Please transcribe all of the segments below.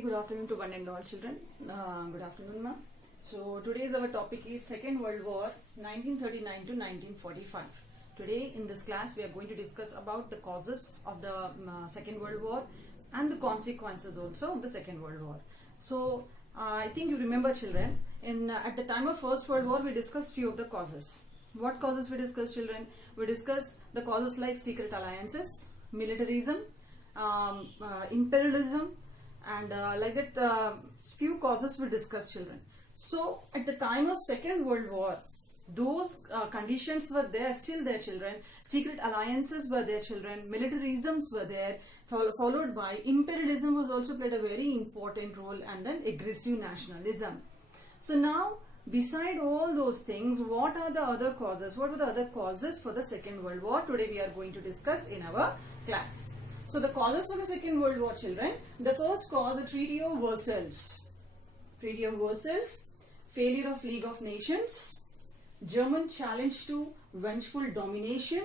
very good afternoon to one and all children. Good afternoon, ma'am. So today's our topic is Second World War, 1939 to 1945. Today in this class we are going to discuss about the causes of the Second World War and the consequences also of the Second World War. So I think you remember, children, at the time of First World War we discussed few of the causes. What causes we discussed, children? We discussed the causes like secret alliances, militarism, imperialism, and like that few causes we discussed, children. So at the time of Second World War, those conditions were there, still there, children. Secret alliances were there, children. Militarisms were there, followed by imperialism was also played a very important role, and then aggressive nationalism. So now, beside all those things, what are the other causes? What were the other causes for the Second World War? Today we are going to discuss in our class. So the causes for the Second World War, children. The first cause, the Treaty of Versailles. Treaty of Versailles, failure of League of Nations, German challenge to vengeful domination,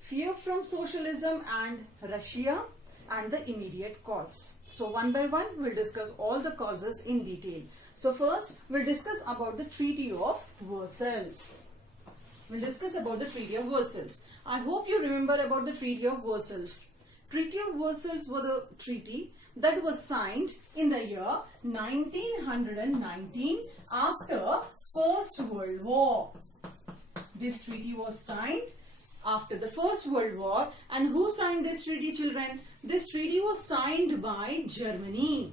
fear from socialism and Russia, and the immediate cause. So one by one we'll discuss all the causes in detail. So first we'll discuss about the Treaty of Versailles. We'll discuss about the Treaty of Versailles. I hope you remember about the Treaty of Versailles. Treaty of Versailles was the treaty that was signed in the year 1919 after First World War. This treaty was signed after the First World War, and who signed this treaty, children? This treaty was signed by Germany.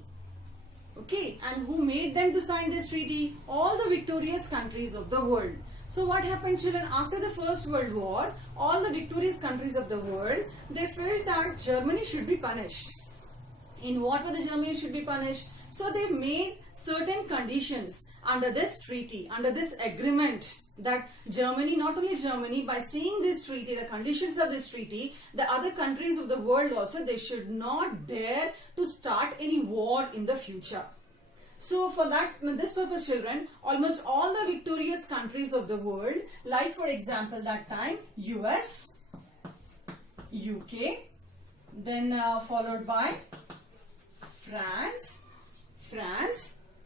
Okay, and who made them to sign this treaty? All the victorious countries of the world. So what happened, children? After the First World War, all the victorious countries of the world, they felt that Germany should be punished. In what way the Germany should be punished? So they made certain conditions under this treaty, under this agreement, that Germany, not only Germany, by seeing this treaty, the conditions of this treaty, the other countries of the world also, they should not dare to start any war in the future. So for this purpose, children, almost all the victorious countries of the world, like for example that time US, UK, then followed by France,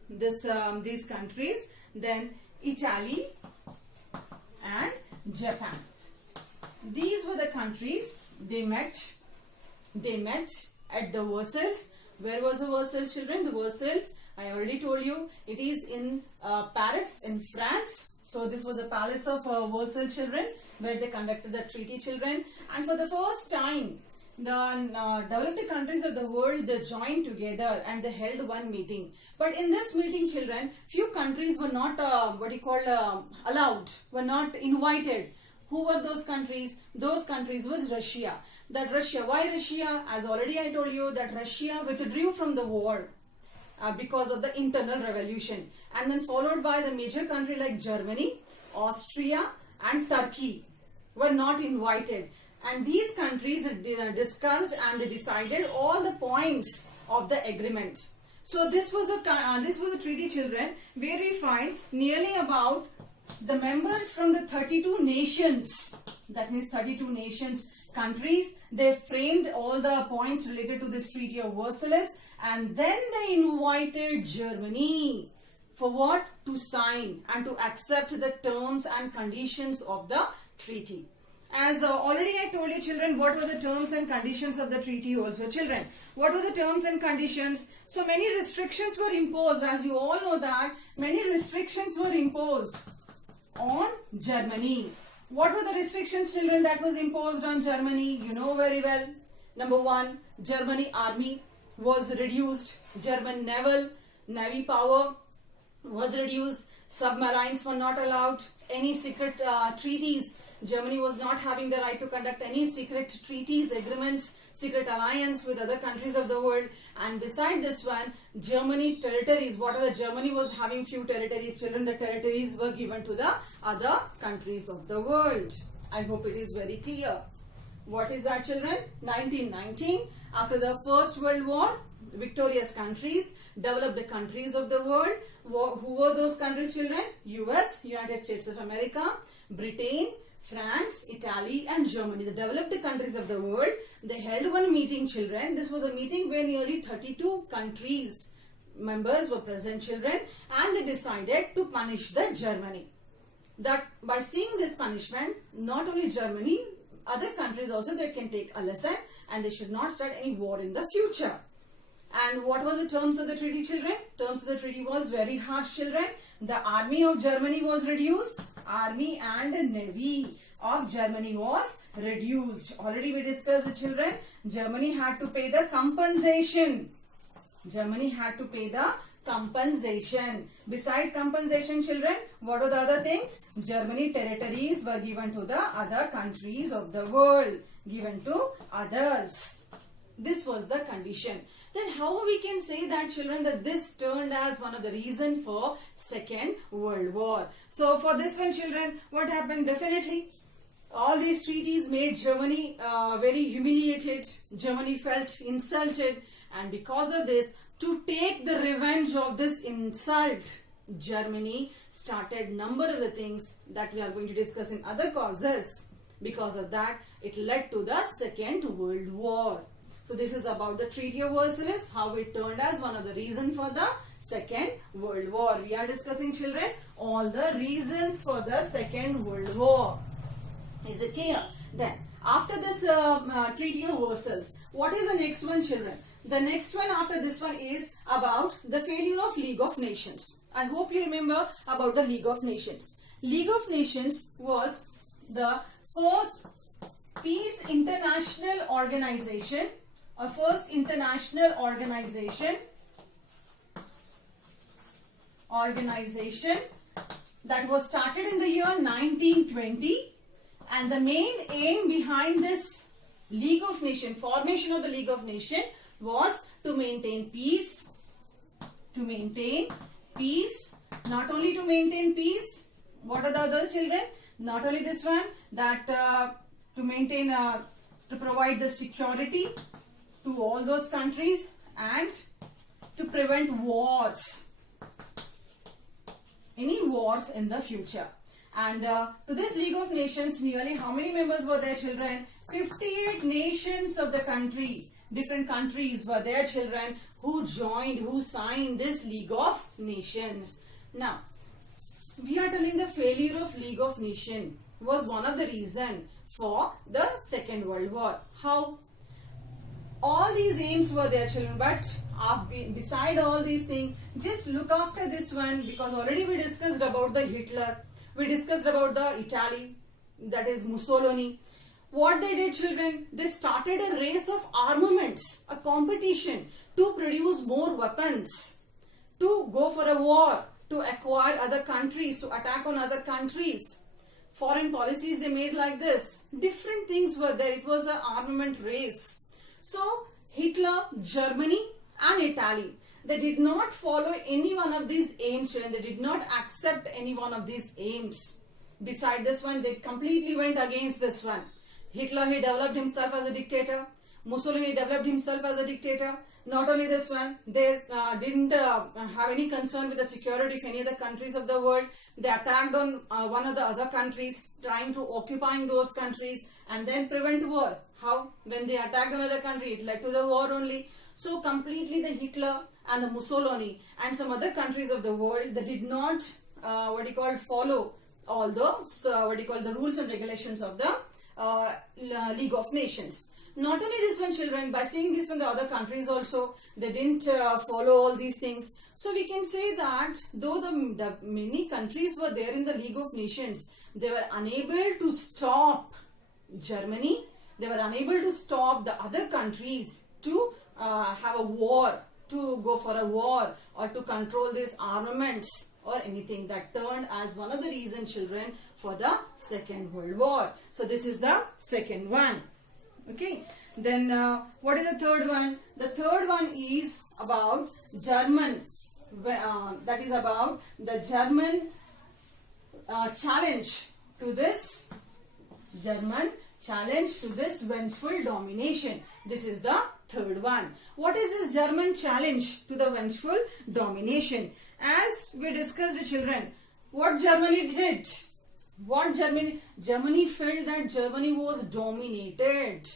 these countries, then Italy and Japan. These were the countries, they met at the Versailles. Where was the Versailles, children? The Versailles, I already told you, it is in Paris in France. So this was a palace of Versailles, children, where they conducted the treaty, children. And for the first time, the developed countries of the world, they joined together and they held one meeting. But in this meeting, children, few countries were not allowed, were not invited. Who were those countries? Those countries was Russia. That Russia, why Russia? As already I told you, that Russia withdrew from the war because of the internal revolution. And then followed by the major country like Germany, Austria and Turkey were not invited. And these countries discussed and decided all the points of the agreement. So this was a treaty, children, where we find nearly about the members from the 32 nations, that means 32 nations, countries, they framed all the points related to this Treaty of Versailles, and then they invited Germany for what? To sign and to accept the terms and conditions of the treaty. As already I told you, children, what were the terms and conditions of the treaty also, children? What were the terms and conditions? So many restrictions were imposed, as you all know that many restrictions were imposed on Germany. What were the restrictions, children, that was imposed on Germany? You know very well. Number one, Germany army was reduced. German navy power was reduced. Submarines were not allowed. Any secret treaties. Germany was not having the right to conduct any secret treaties, agreements, secret alliance with other countries of the world. And beside this one, Germany territories, whatever Germany was having few territories, children, the territories were given to the other countries of the world. I hope it is very clear. What is that, children? 1919, after the First World War, victorious countries, developed countries of the world. Who were those countries, children? US, United States of America, Britain, France, Italy and Germany, the developed countries of the world, they held one meeting, children. This was a meeting where nearly 32 countries members were present, children, and they decided to punish the Germany. That by seeing this punishment, not only Germany, other countries also, they can take a lesson and they should not start any war in the future. And what was the terms of the treaty, children? Terms of the treaty was very harsh, children. The army of Germany was reduced. Army and navy of Germany was reduced. Already we discussed, children. Germany had to pay the compensation. Germany had to pay the compensation. Beside compensation, children, what are the other things? Germany territories were given to the other countries of the world. Given to others. This was the condition. Then how we can say that, children, that this turned as one of the reason for Second World War. So for this one, children, what happened? Definitely all these treaties made Germany very humiliated. Germany felt insulted, and because of this, to take the revenge of this insult, Germany started number of the things that we are going to discuss in other causes. Because of that, it led to the Second World War. So this is about the Treaty of Versailles, how it turned as one of the reasons for the Second World War. We are discussing, children, all the reasons for the Second World War. Is it clear? Then, after this Treaty of Versailles, what is the next one, children? The next one after this one is about the failure of League of Nations. I hope you remember about the League of Nations. League of Nations was the first peace international organization, or first international organization that was started in the year 1920, and the main aim behind this League of Nations, formation of the League of Nations, was to maintain peace. To maintain peace. Not only to maintain peace, what are the others, children? Not only this one, that to maintain, to provide the security to all those countries and to prevent wars. Any wars in the future. And to this League of Nations, nearly how many members were there, children? 58 nations of the country. Different countries were there, children, who joined, who signed this League of Nations. Now, we are telling the failure of League of Nations was one of the reasons for the Second World War. How? All these aims were there, children, but beside all these things, just look after this one, because already we discussed about the Hitler, we discussed about the Italy, that is Mussolini. What they did, children, they started a race of armaments, a competition to produce more weapons, to go for a war, to acquire other countries, to attack on other countries. Foreign policies they made like this. Different things were there. It was an armament race. So Hitler, Germany and Italy, they did not follow any one of these aims, and they did not accept any one of these aims. Beside this one, they completely went against this one. Hitler, he developed himself as a dictator. Mussolini developed himself as a dictator. Not only this one, they didn't have any concern with the security of any of the countries of the world. They attacked on one of the other countries, trying to occupying those countries and then prevent war. How? When they attacked another country, it led to the war only. So completely the Hitler and the Mussolini and some other countries of the world, they did not follow all those the rules and regulations of the League of Nations. Not only this one, children, by seeing this from the other countries also, they didn't follow all these things. So we can say that though the many countries were there in the League of Nations, they were unable to stop Germany. They were unable to stop the other countries to have a war, to go for a war, or to control these armaments or anything. That turned as one of the reasons, children, for the Second World War. So this is the second one. Okay. Then what is the third one? The third one is about German. That is about the German challenge to this vengeful domination. This is the third one. What is this German challenge to the vengeful domination? As we discussed, children, what Germany did? Germany felt that Germany was dominated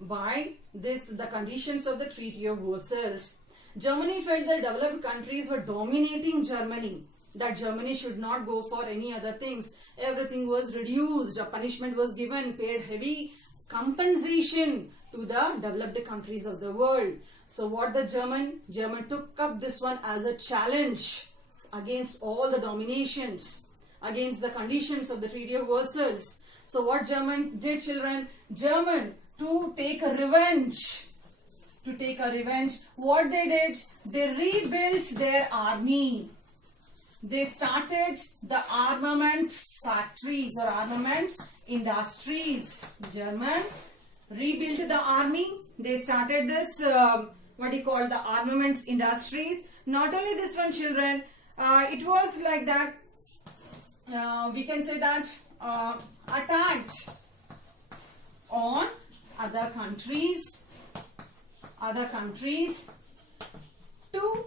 by the conditions of the Treaty of Versailles. Germany felt the developed countries were dominating Germany, that Germany should not go for any other things. Everything was reduced, a punishment was given, paid heavy compensation to the developed countries of the world. So what the German took up this one as a challenge against all the dominations, against the conditions of the Treaty of Versailles. So what German did, children? German to take a revenge. What they did? They rebuilt their army. They started the armament factories or armament industries. German rebuilt the army. They started this, the armaments industries. Not only this one, children, it was like that, we can say that attacked on other countries to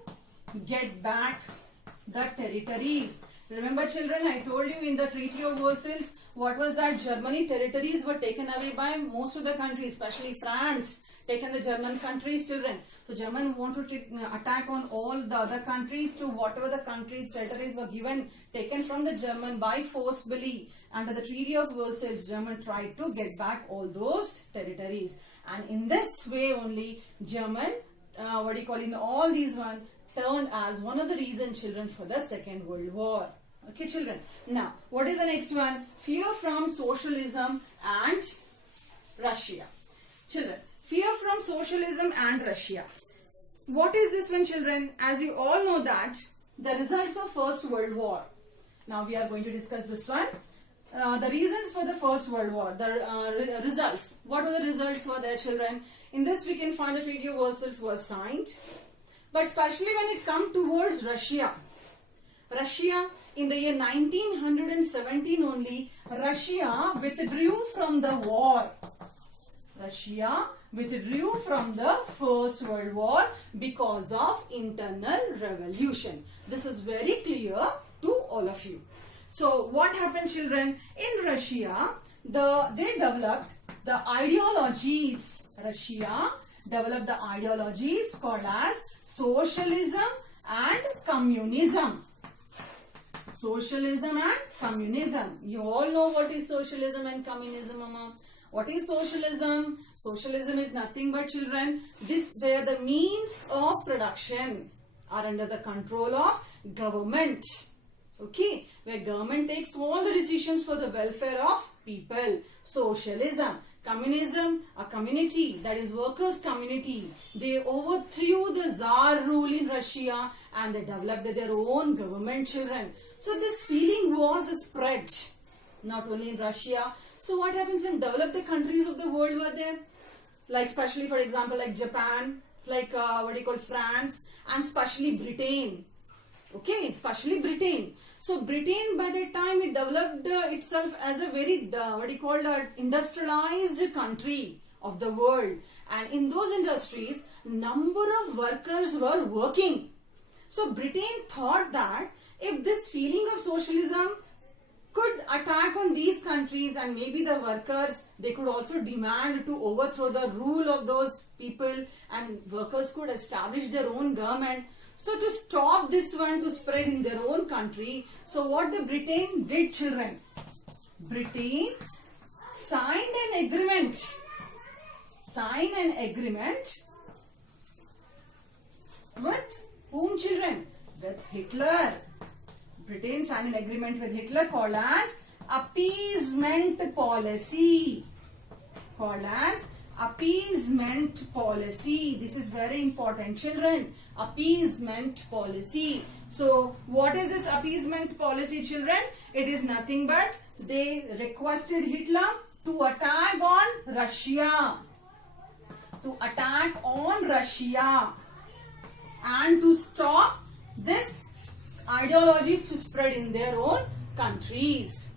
get back the territories. Remember, children, I told you in the Treaty of Versailles, what was that? Germany territories were taken away by most of the countries, especially France, taken the German countries, children. So German wanted to attack on all the other countries, to whatever the countries, territories were given, taken from the German by forcibly. Under the Treaty of Versailles, German tried to get back all those territories. And in this way only, German, in all these one, turned as one of the reasons, children, for the Second World War. Okay, children. Now, what is the next one? Fear from socialism and Russia. Children, fear from socialism and Russia. What is this one, children? As you all know that, the results of First World War. Now, we are going to discuss this one. The reasons for the First World War, the results. What were the results for their, children? In this, we can find the Treaty of Versailles was signed. But especially when it comes towards Russia. Russia, in the year 1917 only, Russia withdrew from the war. Russia withdrew from the First World War because of internal revolution. This is very clear to all of you. So what happened, children? In Russia, they developed the ideologies. Russia developed the ideologies called as socialism and communism. Socialism and communism. You all know what is socialism and communism, Mama. What is socialism? Socialism is nothing but, children, this where the means of production are under the control of government. Okay, where government takes all the decisions for the welfare of people. Socialism. Communism, a community, that is workers' community. They overthrew the Tsar rule in Russia and they developed their own government, children. So this feeling was spread not only in Russia. So what happens in developed countries of the world were there? Like especially, for example, like Japan, like France, and especially Britain. Okay, especially Britain. So Britain, by that time, it developed itself as a very industrialized country of the world, and in those industries, number of workers were working. So Britain thought that if this feeling of socialism could attack on these countries, and maybe the workers, they could also demand to overthrow the rule of those people, and workers could establish their own government. So to stop this one to spread in their own country, so what the Britain did, children? Britain signed an agreement. With whom, children? With Hitler. Britain signed an agreement with Hitler called as appeasement policy. This is very important, children. Appeasement policy. So what is this appeasement policy, children? It is nothing but they requested Hitler to attack on Russia. And to stop this ideologies to spread in their own countries.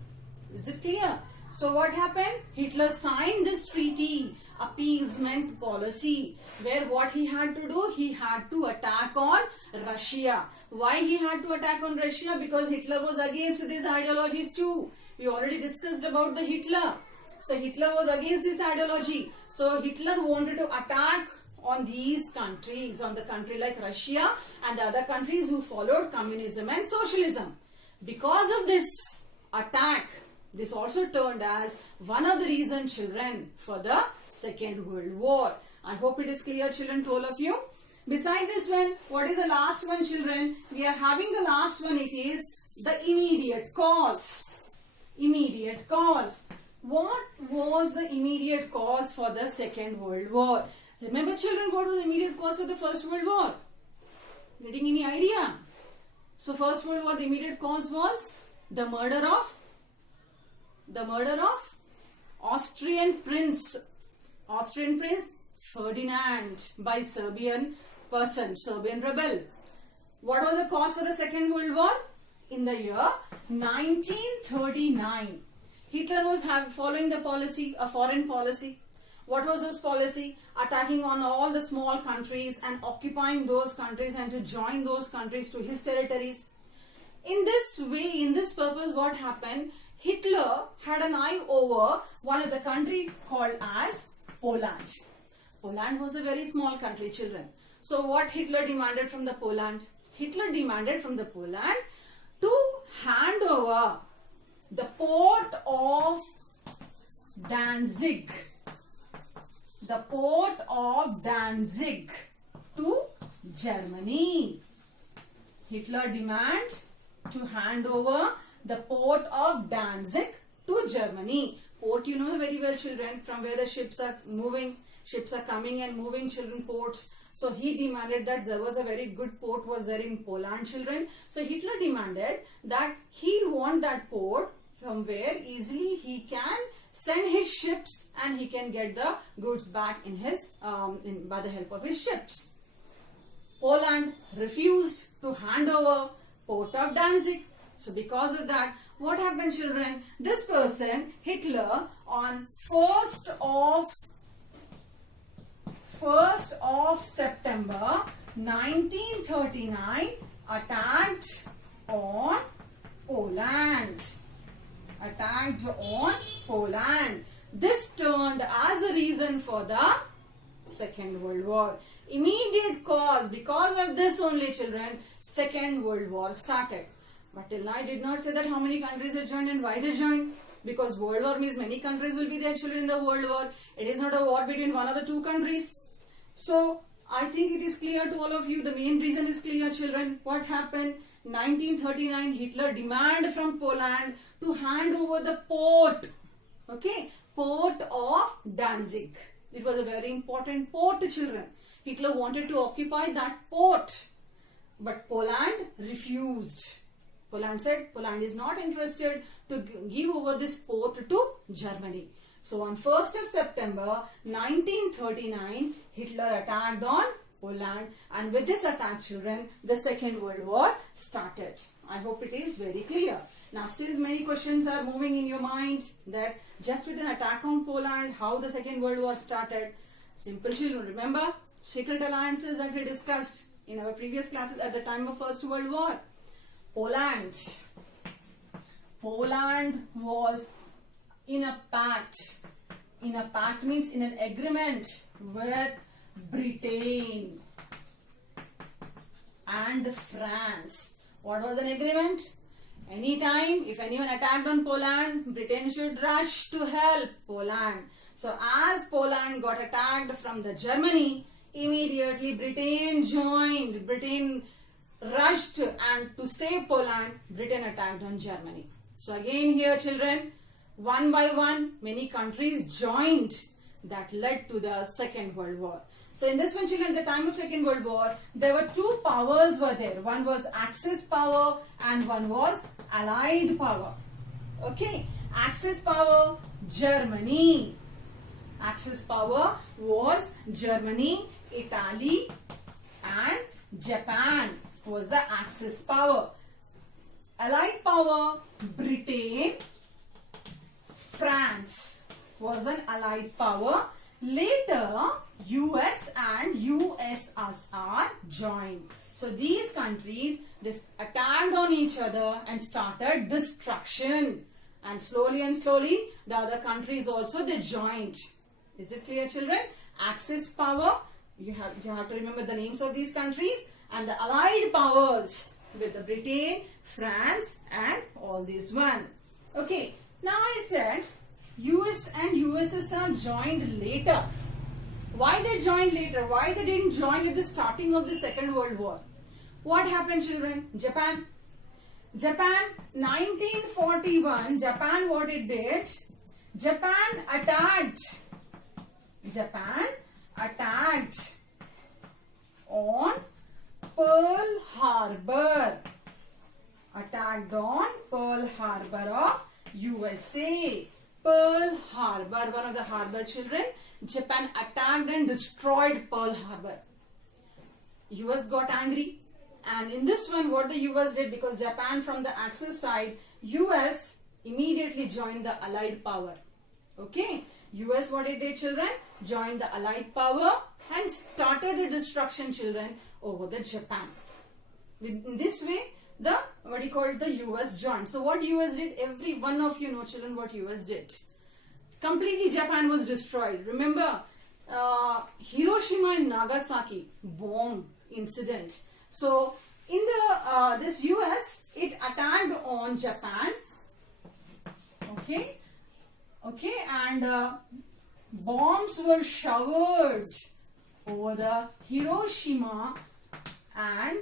Is it clear? So what happened? Hitler signed this treaty, appeasement policy, where what he had to do, he had to attack on Russia. Why he had to attack on Russia? Because Hitler was against these ideologies too. We already discussed about the Hitler. So Hitler was against this ideology. So Hitler wanted to attack on these countries, on the country like Russia and the other countries who followed communism and socialism. Because of this attack, this also turned as one of the reasons, children, for the Second World War. I hope it is clear, children, to all of you. Beside this one, what is the last one, children? We are having the last one. It is the immediate cause. Immediate cause. What was the immediate cause for the Second World War? Remember, children, what was the immediate cause for the First World War? Getting any idea? So, First World War, the immediate cause was the murder of Austrian Prince Ferdinand by Serbian rebel. What was the cause for the Second World War? In the year 1939, Hitler was following the policy, a foreign policy. What was his policy? Attacking on all the small countries and occupying those countries and to join those countries to his territories. In this way, in this purpose, what happened? Hitler had an eye over one of the country called as Poland. Poland was a very small country, children. So what Hitler demanded from the Poland? Hitler demanded from the Poland to hand over the port of Danzig. The port of Danzig to Germany. Hitler demanded to hand over the port of Danzig to Germany. Port, you know very well, children, from where the ships are moving. Ships are coming and moving, children, ports. So he demanded that there was a very good port was there in Poland, children. So Hitler demanded that he want that port from where easily he can send his ships and he can get the goods back in his by the help of his ships. Poland refused to hand over port of Danzig. So because of that, what happened, children? This person, Hitler, on 1st of September 1939 attacked on Poland. This turned as a reason for the Second World War. Immediate cause, because of this only, children, Second World War started. But till now I did not say that how many countries have joined and why they joined. Because World War means many countries will be there, children, in the World War. It is not a war between one or the two countries. So I think it is clear to all of you. The main reason is clear, children. What happened? 1939, Hitler demanded from Poland to hand over the port. Okay, port of Danzig. It was a very important port, children. Hitler wanted to occupy that port. But Poland refused. Poland said Poland is not interested to give over this port to Germany. So on 1st of September 1939, Hitler attacked on Poland, and with this attack, children, the Second World War started. I hope it is very clear. Now still many questions are moving in your mind that just with an attack on Poland, how the Second World War started. Simple, children. Remember secret alliances that we discussed in our previous classes at the time of First World War. Poland was in a pact. In a pact means in an agreement with Britain and France. What was an agreement? Anytime if anyone attacked on Poland, Britain should rush to help Poland. So as Poland got attacked from the Germany, immediately Britain joined. Britain rushed, and to save Poland, Britain attacked on Germany. So again here, children, one by one many countries joined. That led to the Second World War. So in this one, children, at the time of Second World War, there were two powers were there. One was Axis power and one was Allied power. Okay, Axis power, Germany. Axis power was Germany, Italy and Japan was the Axis power. Allied power, Britain, France was an allied power. Later, US and USSR joined. So these countries, attacked on each other and started destruction. And slowly, the other countries also, they joined. Is it clear, children? Axis power, You have to remember the names of these countries and the allied powers with the Britain, France and all these one. Okay, now I said US and USSR joined later. Why they joined later? Why they didn't join at the starting of the Second World War? What happened, children? Japan, 1941, Japan what it did? Japan attacked on Pearl Harbor. Attacked on Pearl Harbor of USA. Pearl Harbor, one of the harbor, children. Japan attacked and destroyed Pearl Harbor. US got angry. And in this one, what the US did, because Japan from the Axis side, US immediately joined the Allied power. Okay, US what it did, children? Joined the Allied power and started the destruction, children, over the Japan. In this way, the US joined. So what US did? Every one of you know, children, what US did. Completely Japan was destroyed. Remember, Hiroshima and Nagasaki bomb incident. So in the this US, it attacked on Japan. Okay, and bombs were showered over the Hiroshima and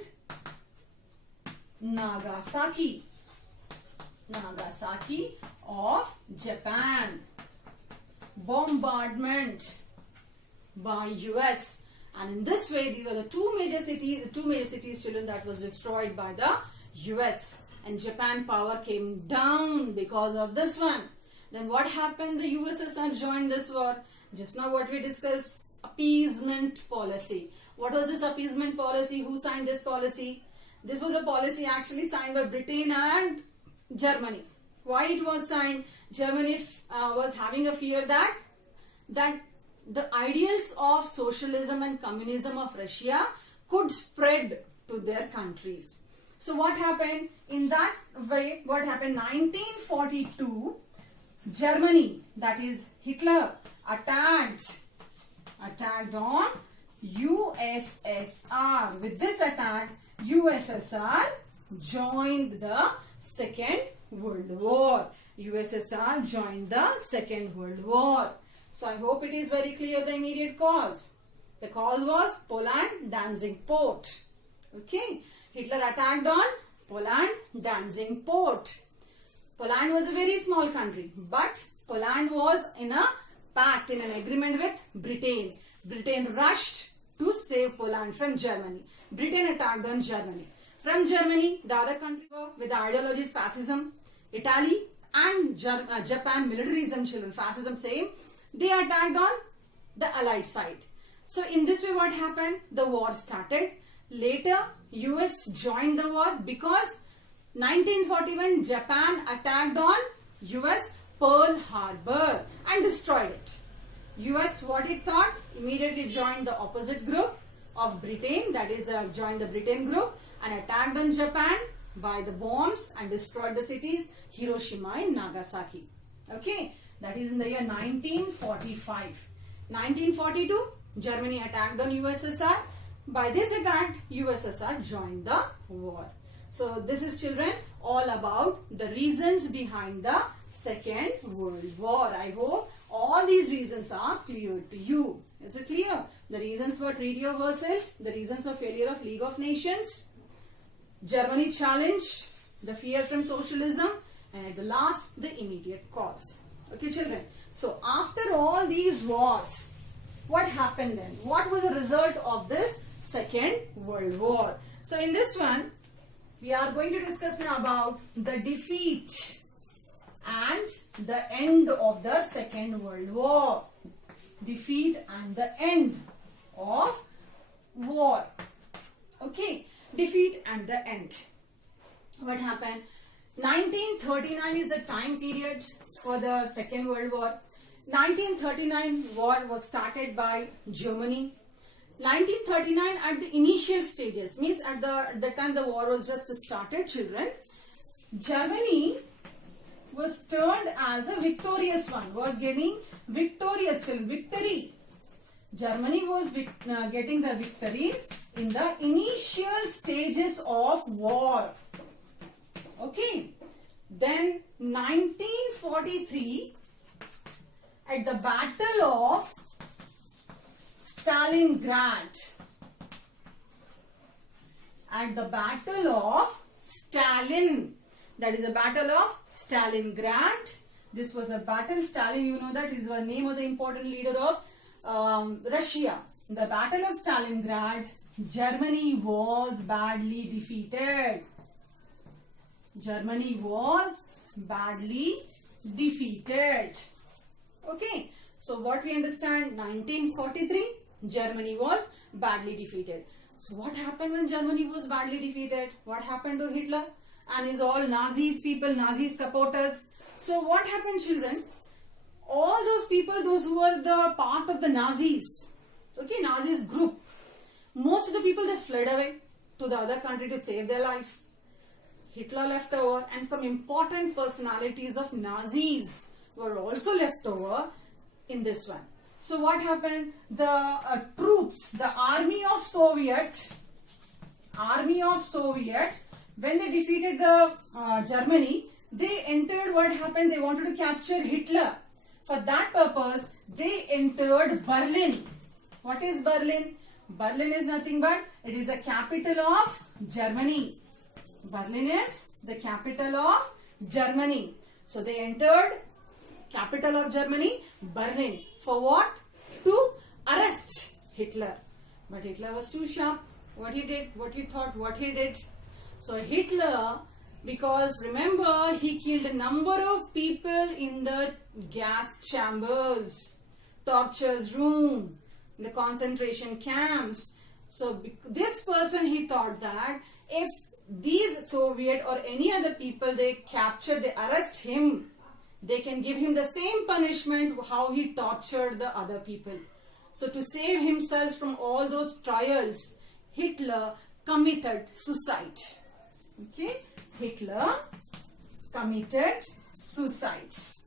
Nagasaki of Japan. Bombardment by US. And in this way, these are the two major cities, children, that was destroyed by the US. And Japan power came down because of this one. Then what happened? The USSR joined this war. Just now what we discussed, appeasement policy. What was this appeasement policy? Who signed this policy? This was a policy actually signed by Britain and Germany. Why it was signed? Germany was having a fear that the ideals of socialism and communism of Russia could spread to their countries. So what happened? In that way, what happened? 1942, Germany, that is Hitler, attacked on USSR. With this attack, USSR joined the Second World War. USSR joined the Second World War. So I hope it is very clear the immediate cause. The cause was Poland, Danzig port. Okay. Hitler attacked on Poland, Danzig port. Poland was a very small country, but Poland was in a pact, in an agreement with Britain. Britain rushed to save Poland from Germany. Britain attacked on Germany. From Germany, the other country with the ideologies fascism, Italy and Japan, militarism, children, fascism same. They attacked on the Allied side. So in this way what happened? The war started. Later US joined the war because 1941 Japan attacked on US Pearl Harbor and destroyed it. US what it thought? Immediately joined the opposite group of Britain, that is joined the Britain group and attacked on Japan by the bombs and destroyed the cities Hiroshima and Nagasaki. Okay. That is in the year 1945. 1942, Germany attacked on USSR. By this attack, USSR joined the war. So this is, children, all about the reasons behind the Second World War. I hope all these reasons are clear to you. Is it clear? The reasons for Treaty of Versailles, the reasons for failure of League of Nations, Germany challenge, the fear from socialism, and at the last, the immediate cause. Okay, children. So after all these wars, what happened then? What was the result of this Second World War? So in this one, we are going to discuss now about the defeat and the end of the Second World War. Defeat and the end of war. Okay, defeat and the end. What happened? 1939 is the time period for the Second World War. 1939 war was started by Germany. 1939 at the initial stages, means at the time the war was just started, children, Germany was turned as a victorious one, was getting victorious till victory. Germany was getting the victories in the initial stages of war. Okay. Then 1943, at the Battle of Stalingrad. At the Battle of Stalin. That is a Battle of Stalingrad. This was a battle. Stalin, you know that, is the name of the important leader of Russia. In the Battle of Stalingrad, Germany was badly defeated. Germany was badly defeated. Okay. So what we understand, 1943, Germany was badly defeated. So what happened when Germany was badly defeated? What happened to Hitler and his all Nazis people, Nazi supporters? So what happened, children? All those people, those who were the part of the Nazis, okay, Nazis group, most of the people, they fled away to the other country to save their lives. Hitler left over, and some important personalities of Nazis were also left over in this one. So what happened? The troops, the army of Soviet, when they defeated the Germany, they entered, what happened? They wanted to capture Hitler. For that purpose, they entered Berlin. What is Berlin? Berlin is nothing but, it is the capital of Germany. Berlin is the capital of Germany. So they entered capital of Germany, Berlin. For what? To arrest Hitler. But Hitler was too sharp. What he did, what he thought, what he did. So Hitler, because remember, he killed a number of people in the gas chambers, tortures room, in the concentration camps. So this person, he thought that if these Soviet or any other people, they capture, they arrest him, they can give him the same punishment how he tortured the other people. So to save himself from all those trials, Hitler committed suicide. Okay, Hitler committed suicides.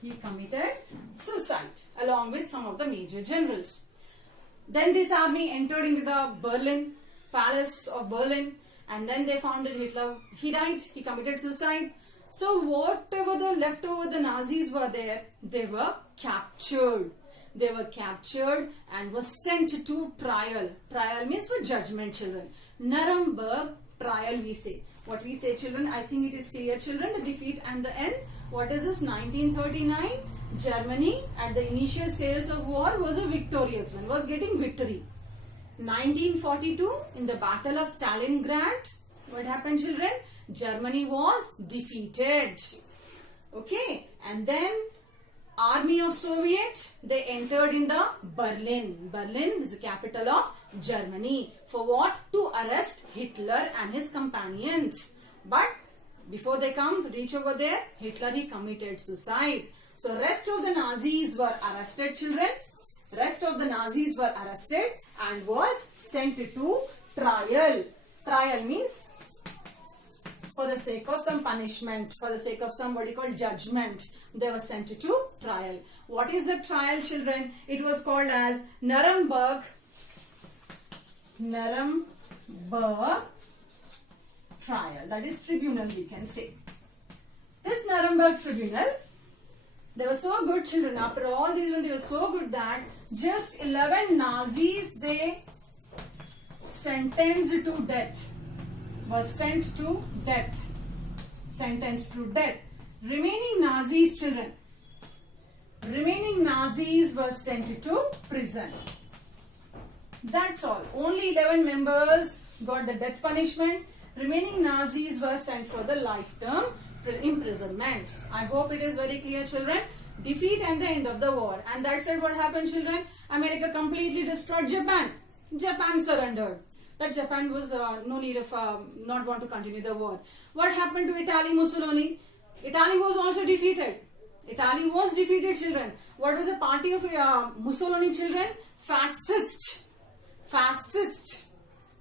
He committed suicide along with some of the major generals. Then this army entered into the Berlin, palace of Berlin, and then they found that Hitler, he died, he committed suicide. So whatever the leftover the Nazis were there, they were captured. They were captured and were sent to trial. Trial means for judgment, children. Nuremberg trial we say. What we say, children, I think it is clear, children, the defeat and the end. What is this? 1939, Germany at the initial stages of war was a victorious one, was getting victory. 1942, in the Battle of Stalingrad, what happened, children? Germany was defeated. Okay, and then Army of Soviet, they entered in the Berlin. Berlin is the capital of Germany. For what? To arrest Hitler and his companions. But before they reach over there, Hitler, he committed suicide. So rest of the Nazis were arrested, children. Rest of the Nazis were arrested and was sent to trial. Trial means for the sake of some punishment, for the sake of some what you call judgment, they were sent to trial. What is the trial, children? It was called as Nuremberg trial. That is tribunal, we can say. This Nuremberg tribunal, they were so good, children. After all these ones, they were so good that just 11 Nazis they sentenced to death. Was sent to death. Sentenced to death. Remaining Nazis, children. Remaining Nazis were sent to prison. That's all. Only 11 members got the death punishment. Remaining Nazis were sent for the lifetime imprisonment. I hope it is very clear, children. Defeat and the end of the war. And that's it. What happened, children? America completely destroyed Japan. Japan surrendered. That Japan was no need of not want to continue the war. What happened to Italy, Mussolini? Italy was also defeated. Italy was defeated, children. What was the party of Mussolini, children? Fascist. Fascist.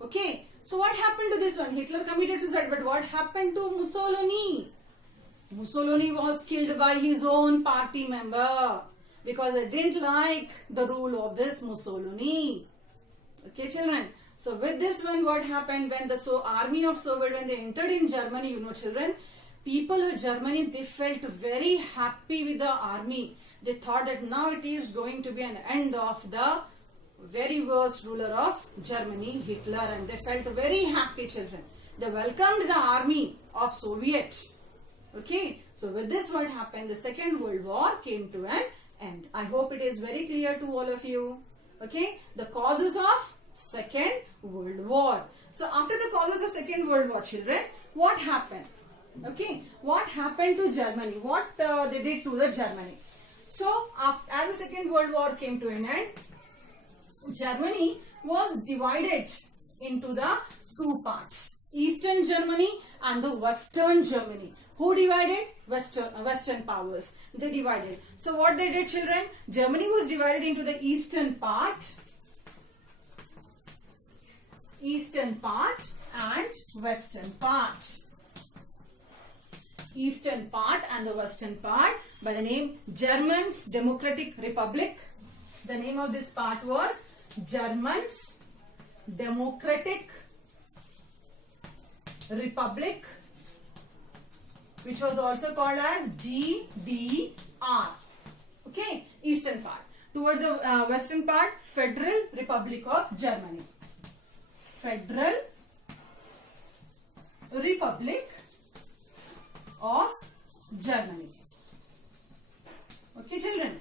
Okay. So what happened to this one? Hitler committed suicide. But what happened to Mussolini? Mussolini was killed by his own party member because they didn't like the rule of this Mussolini. Okay, children. So with this one, what happened when the army of Soviet, when they entered in Germany, you know, children, people of Germany, they felt very happy with the army. They thought that now it is going to be an end of the very worst ruler of Germany, Hitler, and they felt very happy, children. They welcomed the army of Soviet. Okay, so with this what happened, the Second World War came to an end. I hope it is very clear to all of you. Okay, the causes of Second World War. So after the causes of Second World War, children, what happened? Okay, what happened to Germany? What they did to the Germany? So as the Second World War came to an end, Germany was divided into the two parts, Eastern Germany and the Western Germany. Who divided? Western powers. They divided. So what they did, children? Germany was divided into the eastern part and western part. Eastern part and the western part by the name Germans Democratic Republic. The name of this part was Germans Democratic Republic, which was also called as GDR. Okay, eastern part. Towards the western part, Federal Republic of Germany. Federal Republic of Germany. Okay, children.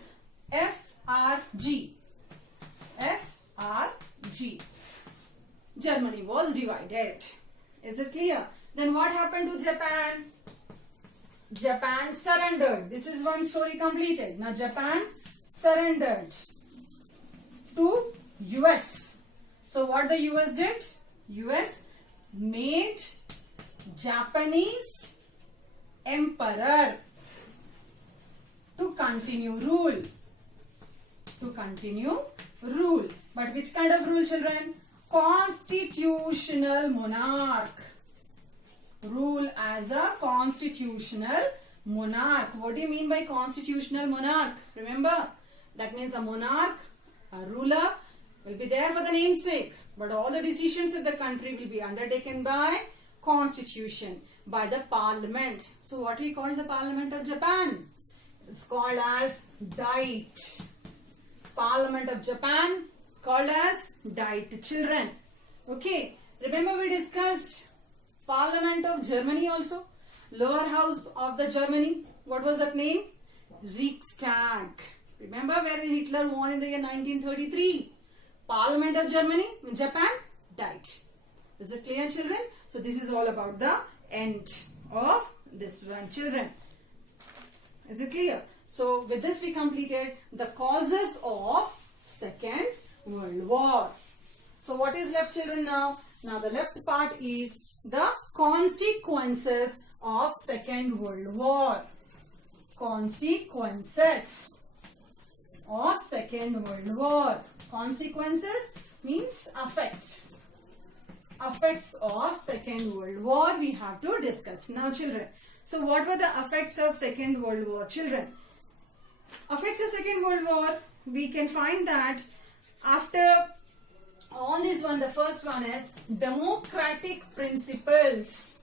FRG. FRG. Germany was divided. Is it clear? Then what happened to Japan? Japan surrendered. This is one story completed. Now Japan surrendered to US. So what the US did? US made Japanese emperor to continue rule. But which kind of rule, children? Constitutional monarch. Rule as a constitutional monarch. What do you mean by constitutional monarch? Remember, that means a monarch, a ruler will be there for the namesake, but all the decisions of the country will be undertaken by constitution, by the parliament. So what we call the parliament of Japan? It's called as Diet. Parliament of Japan called as Diet, children. Okay, remember we discussed Parliament of Germany also. Lower house of the Germany. What was that name? Reichstag. Remember where Hitler won in the year 1933? Parliament of Germany, in Japan, Diet. Is it clear, children? So this is all about the end of this one, children. Is it clear? So with this we completed the causes of Second World War. So what is left, children, now? Now the left part is the consequences of Second World War. Consequences of Second World War. Consequences means effects. Effects of Second World War we have to discuss now, children. So what were the effects of Second World War, children? Effects of Second World War, we can find that after all this one, the first one is democratic principles.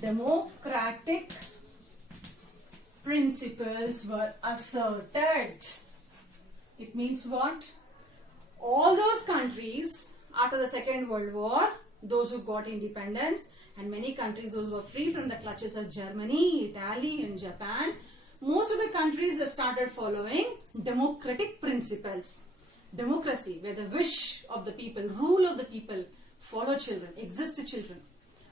Democratic principles were asserted. It means what? All those countries after the Second World War, those who got independence, and many countries those who were free from the clutches of Germany, Italy and Japan, most of the countries that started following democratic principles. Democracy, where the wish of the people, rule of the people, follow children, exist children.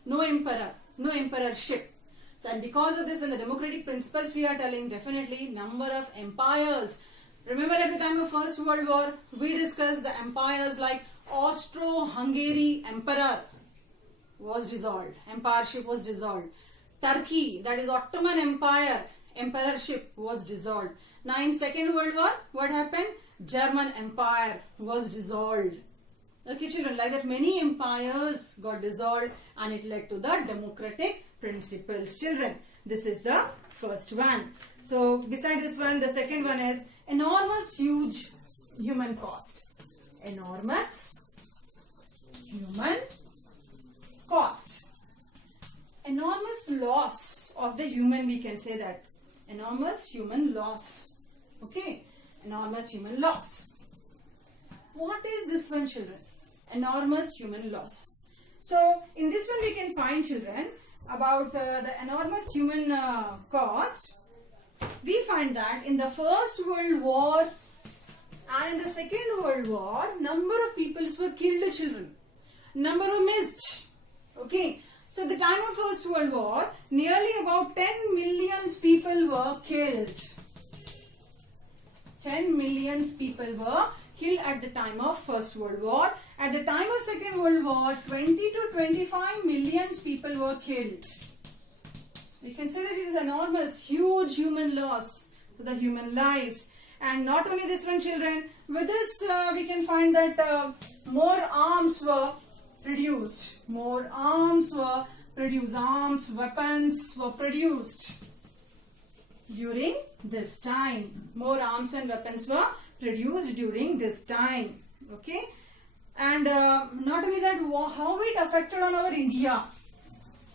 No emperor, no emperorship. So, and because of this, when the democratic principles we are telling, definitely number of empires. Remember at the time of First World War, we discussed the empires like Austro-Hungary Emperor was dissolved. Empireship was dissolved. Turkey, that is Ottoman Empire, emperorship was dissolved. Now in Second World War, what happened? German Empire was dissolved. Okay, children, like that many empires got dissolved and it led to the democratic principles, children. This is the first one. So beside this one, the second one is enormous huge human cost. Enormous human cost. Enormous loss of the human, we can say that. Enormous human loss. Okay, enormous human loss. What is this one, children? Enormous human loss. So in this one we can find, children, about the enormous human cost. We find that in the First World War and in the Second World War, number of people were killed, children. Number were missed. Okay. So at the time of First World War, nearly about 10 million people were killed. 10 million people were killed at the time of First World War. At the time of Second World War, 20 to 25 million people were killed. We can say that it is enormous, huge human loss to the human lives. And not only this one, children, with this we can find that more arms were produced. More arms were produced. Arms, weapons were produced during this time. More arms and weapons were produced during this time. Okay. And not only that, how it affected on our India.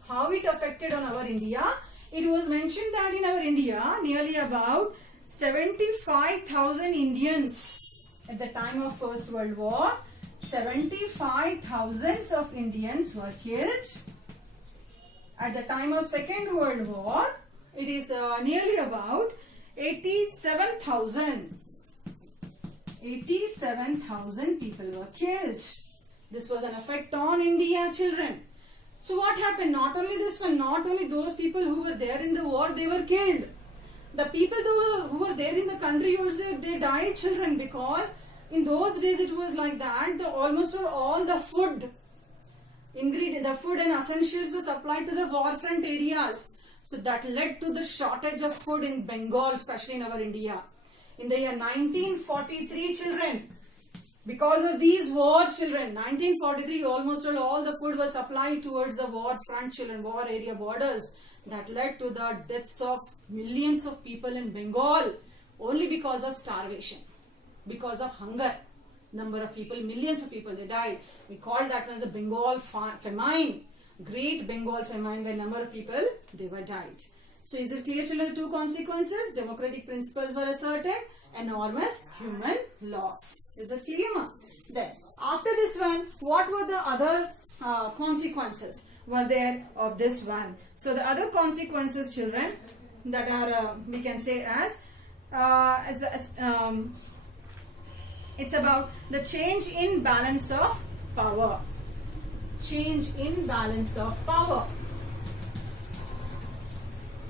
How it affected on our India. It was mentioned that in our India, nearly about 75,000 Indians at the time of First World War. 75,000 of Indians were killed. At the time of Second World War, it is nearly about 87,000. 87,000 people were killed. This was an effect on India, children. So what happened? Not only this one, not only those people who were there in the war, they were killed. The people who were there in the country also, they died, children, because in those days it was like that. Almost all the food, the food and essentials were supplied to the war front areas. So that led to the shortage of food in Bengal, especially in our India. In the year 1943, children, because of these wars, children, 1943, almost all the food was supplied towards the war front, children, war area borders. That led to the deaths of millions of people in Bengal only because of starvation, because of hunger. Number of people, millions of people, they died. We call that one as the Bengal famine. Great Bengal famine, where number of people, they were died. So is it clear, children, the two consequences? Democratic principles were asserted, enormous human loss. Is it clear, ma? Then, after this one, what were the other consequences were there of this one? So the other consequences, children, that are, we can say it's about the change in balance of power. Change in balance of power.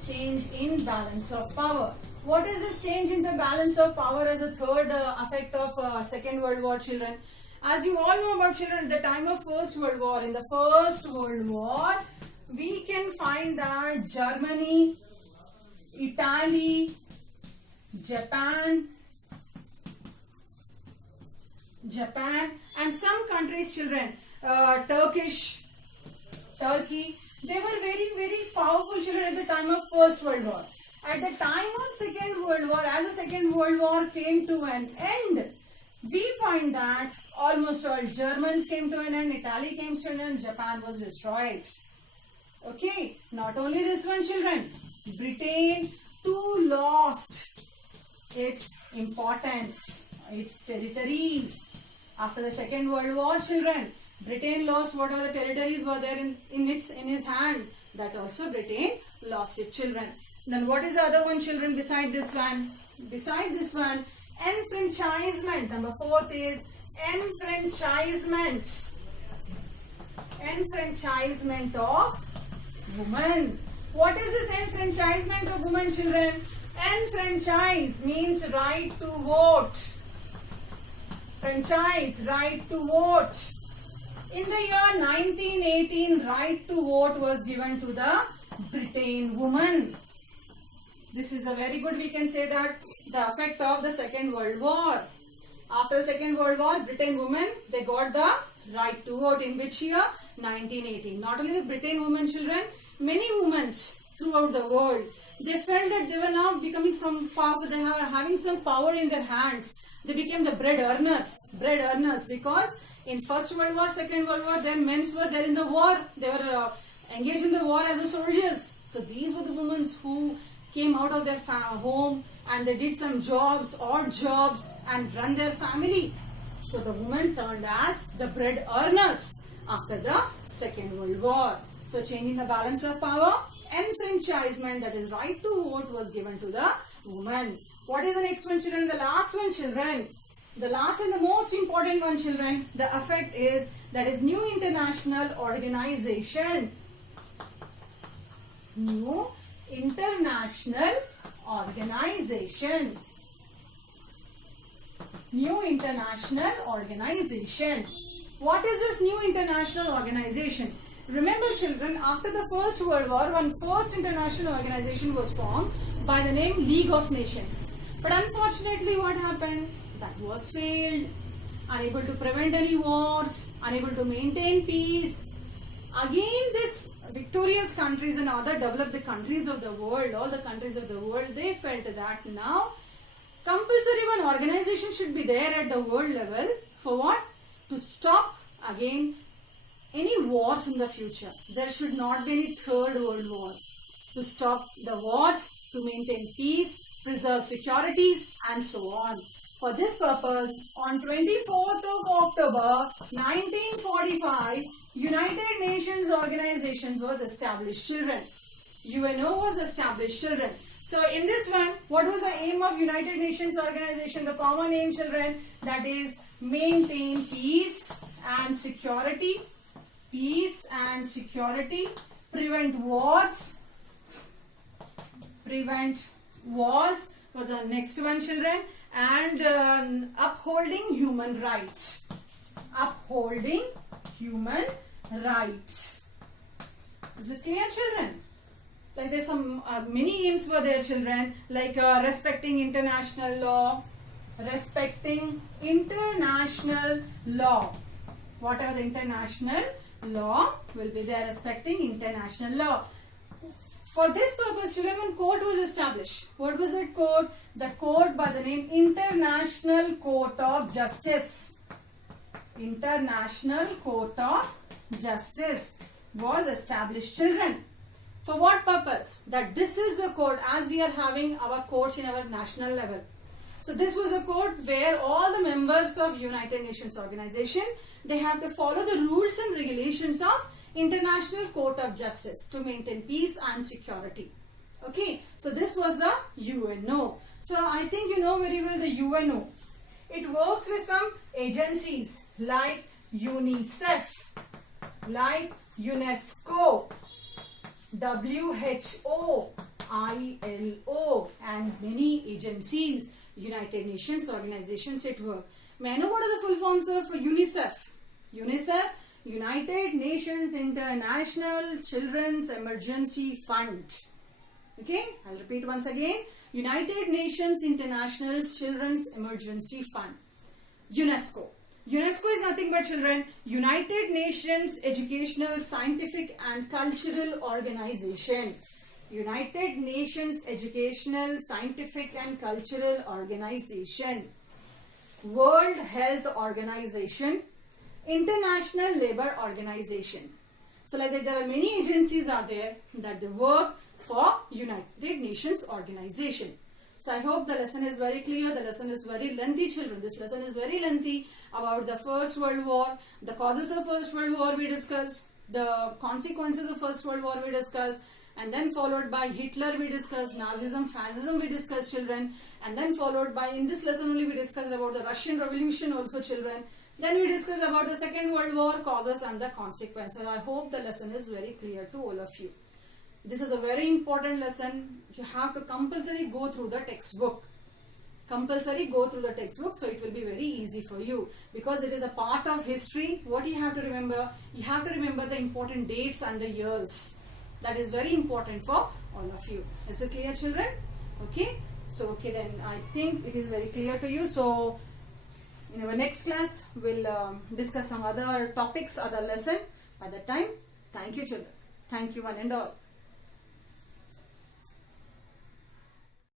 Change in balance of power. What is this change in the balance of power as a third effect of Second World War, children? As you all know about, children, at the time of First World War, in the First World War, we can find that Germany, Italy, Japan, and some countries, children, Turkey, they were very, very powerful, children, at the time of First World War. At the time of Second World War, as the Second World War came to an end, we find that almost all Germans came to an end, Italy came to an end, Japan was destroyed. Okay, not only this one, children, Britain too lost its importance, its territories. After the Second World War, children, Britain lost whatever the territories were there in his hand. That also Britain lost its children. Then what is the other one, children, beside this one? Beside this one, enfranchisement. Number fourth is enfranchisement. Enfranchisement of women. What is this enfranchisement of women, children? Enfranchise means right to vote. Franchise, right to vote. In the year 1918, right to vote was given to the Britain woman. This is a very good, we can say that, the effect of the Second World War. After the Second World War, Britain women, they got the right to vote. In which year? 1918. Not only the Britain women, children, many women, throughout the world. They felt that they were now becoming some power, they are having some power in their hands. They became the bread earners, because in First World War, Second World War, their men were there in the war. They were engaged in the war as a soldiers. So these were the women who came out of their home and they did some jobs, odd jobs, and run their family. So the women turned as the bread earners after the Second World War. So changing the balance of power, enfranchisement, that is right to vote, was given to the women. What is the next one, children? The last one, children. The last and the most important one, children. The effect is, that is new international organization. New international organization. New international organization. What is this new international organization? Remember, children, after the First World War, one first international organization was formed by the name League of Nations. But unfortunately, what happened? That was failed. Unable to prevent any wars, unable to maintain peace. Again, this victorious countries and other developed countries of the world, all the countries of the world, they felt that now compulsory one organization should be there at the world level. For what? To stop again any wars in the future. There should not be any third world war. To stop the wars, to maintain peace, preserve securities, and so on. For this purpose, on 24th of October 1945, United Nations organizations was established, children. UNO was established, children. So in this one, what was the aim of United Nations organization? The common aim, children, that is maintain peace and security. Peace and security. Prevent wars. For the next one, children. And upholding human rights. Upholding human rights. Is it clear, children? Like there's some many aims were there, children, like respecting international law. Respecting international law. Whatever the international law will be there, respecting international law. For this purpose, children, one court was established. What was that court? The court by the name International Court of Justice. International Court of Justice was established, children. For what purpose? That this is the court, as we are having our courts in our national level. So this was a court where all the members of United Nations organization, they have to follow the rules and regulations of International Court of Justice to maintain peace and security. Okay, so this was the UNO. So I think you know very well the UNO. It works with some agencies like UNICEF, like UNESCO, WHO, ILO, and many agencies, United Nations organizations it work. May I know what are the full forms of UNICEF? UNICEF, United Nations International Children's Emergency Fund. Okay, I'll repeat once again. United Nations International Children's Emergency Fund. UNESCO. UNESCO is nothing but, children, United Nations Educational, Scientific and Cultural Organization. United Nations Educational, Scientific and Cultural Organization. World Health Organization. International Labour Organization. So like that, there are many agencies out there that they work for United Nations Organization. So I hope the lesson is very clear. The lesson is very lengthy, children. This lesson is very lengthy about the First World War, the causes of First World War we discussed, the consequences of First World War we discussed, and then followed by Hitler we discussed, Nazism, Fascism we discussed, children, and then followed by, in this lesson only we discussed about the Russian Revolution also, children. Then we discussed about the Second World War causes and the consequences. I hope the lesson is very clear to all of you. This is a very important lesson. You have to compulsory go through the textbook. Compulsory go through the textbook, so it will be very easy for you, because it is a part of history. What you have to remember? You have to remember the important dates and the years. That is very important for all of you. Is it clear, children? Okay. So, okay, then I think it is very clear to you. So, in our next class, we'll discuss some other topics, other lesson. By that time, thank you, children. Thank you, one and all.